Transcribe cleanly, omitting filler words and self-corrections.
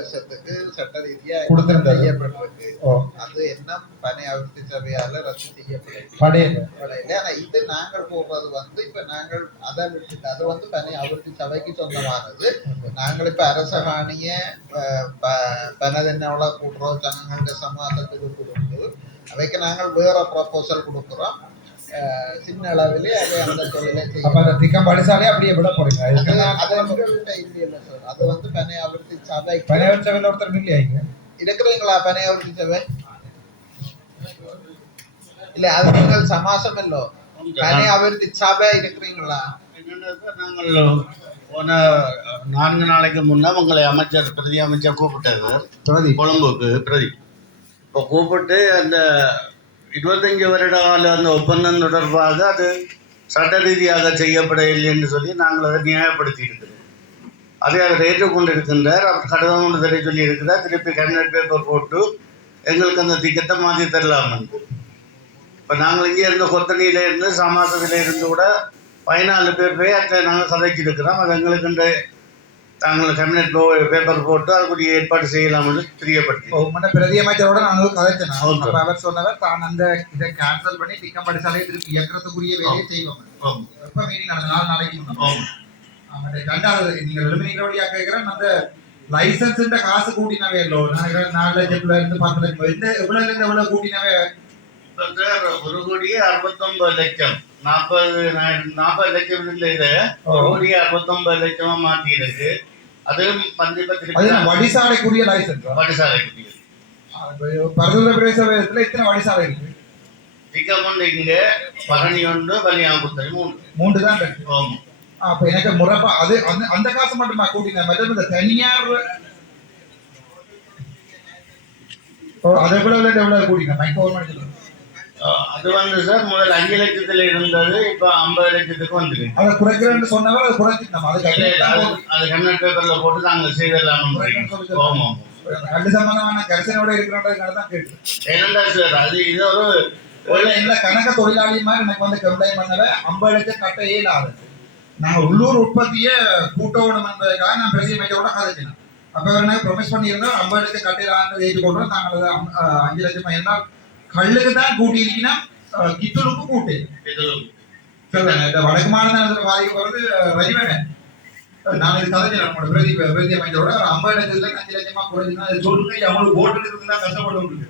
வருஷத்துக்கு சட்ட ரீதியா செய்யப்பட்டிருக்கு. அது என்ன பனை அபிவிருத்தி சபையால ரத்து செய்யப்படல. ஆனா இது நாங்கள் போடுறது வந்து இப்ப நாங்கள் அதை விட்டுட்டு அது வந்து பனை அபிவிருத்தி சபைக்கு சொந்தமானது. நாங்கள் இப்ப அரசகாணிய பனதென்னவள கூட்டுறவு சங்கங்களுடைய சமாசத்துக்கு கொடுத்து அவைக்கு நாங்கள் வேற ப்ரொபோசல் கொடுக்குறோம். சின்ன அளவிலே அதை அந்த தொழிலை திக்கம் படிச்சாலே அப்படியே விட போறீங்க. அது வந்து பனை அபிவிருத்தி சபை சபையில் ஒருத்தர் இல்லையா இருக்கிறீங்களா? பனை அபிவிருத்தி சபை இல்ல அது நீங்கள் சமாசம் இல்லோ பனை அபிவிருத்தி சபை இருக்கிறீங்களா? நாங்கள் போன 4 நாளைக்கு முன்னா உங்களை அமைச்சர் பிரதி அமைச்சர் கூப்பிட்டாரு கொழும்புக்கு. பிரதி இப்போ கூப்பிட்டு அந்த 25 வருட கால அந்த ஒப்பந்தம் தொடர்பாக அது சட்ட ரீதியாக செய்யப்படவில்லை என்று சொல்லி நாங்கள் அதை நியாயப்படுத்தி இருக்கிறோம். அதை அவர் ஏற்றுக்கொண்டிருக்கின்றார். அவர் கடிதம் ஒன்று தெரிய சொல்லி இருக்கிறார். திருப்பி கேபினட் பேப்பர் போட்டு எங்களுக்கு அந்த திக்கத்தை மாற்றி தரலாம். இப்போ நாங்கள் இங்கே இருந்த கொத்தனியில இருந்து சமாசத்தில் இருந்து கூட 14 பேர் போய் அதை நாங்கள் கதைச்சிருக்கிறோம். அது எங்களுக்கு நாங்கள் கேபினட் பேப்பர் போட்டு அதுக்குரிய ஏற்பாடு செய்யலாம் என்று தெரியப்படுத்தி பிரதி அமைச்சரோட நாங்கள் கதைச்சோம். அவர் சொன்னவர் தான் அந்த இதை கேன்சல் பண்ணி திக்கம் படிச்சாலே திருப்பி இயக்கிறதுக்குரிய வேலையை செய்வோம். எப்ப மீறி நடந்த 4 நாளைக்கு ரெண்டாவது நீங்க விரும்பினீங்க வழியா கேட்கிறேன். அந்த லைசன்ஸ் காசு கூட்டினவே இல்லோ 4 லட்சத்துல இருந்து 10 லட்சம் எவ்வளவு இருந்து எவ்வளவு கூட்டினவே? ஒரு கோடியே 69 லட்சம் 40 லட்சம் இருந்தது 1,69 லட்சமா மாத்தி இருக்கு. அது வடிசாலைக்குரிய லைசன்ஸ். வடிசாலைக்குரிய பரதூர பிரதேசத்துல இத்தனை வடிசாலை இருக்கு. திக்கமொண்டு இங்க பரணி ஒன்று பலியாங்குத்தல் 3 தான் இருக்கு. அப்ப எனக்கு முறப்பா அது அந்த காசு மட்டும் நான் கூட்டினேன். மற்ற இந்த தனியார் அது எவ்வளவு கூட்டினேன் கவர்மெண்ட். அது வந்து சார் முதல் 5 லட்சத்துல இருந்தது இப்ப 50 லட்சத்துக்கு வந்துருக்கு. அதை குறைக்கிறேன்னு சொன்னவர் அது குறைச்சிட்டோம். அது கண்ணட் பேப்பர்ல போட்டு நாங்கள் செய்தலாம். கல்வி சம்பந்தமான கரிசனோட இருக்கிறோன்றதுனால தான் கேட்டு. ஏனண்டா சார் அது இது ஒரு இல்ல கணக்க தொழிலாளி மாதிரி எனக்கு வந்து கம்ப்ளைண்ட் பண்ணவே 50 லட்சம் கட்ட இயலாது. நாங்கள் உள்ளூர் உற்பத்தியை கூட்டணும் என்பதற்காக நான் பிரதி அமைச்சரோட கதைச்சினேன். அப்ப எனக்கு ப்ரொமிஸ் பண்ணியிருந்தோம் 50 லட்சம் கட்டையிலான்னு ஏற்றுக்கொண்டோம். நாங்கள் 5 லட்சம் இருந்தால் கல்லுக்கு தான் கூட்டியிருக்கீங்கன்னா கித்தலுக்கு கூட்டு வடக்கு மாநில வாதிக்கு போறது ரஜிவன். நான் இது கதைச்சு நம்மளோட பிரதி அமைச்சரோட 50 லட்சத்துல 5 லட்சமா குறைஞ்சுன்னா சொல்லுங்க. அவங்களுக்கு ஓட்டு இருக்குதான் கஷ்டப்பட்டு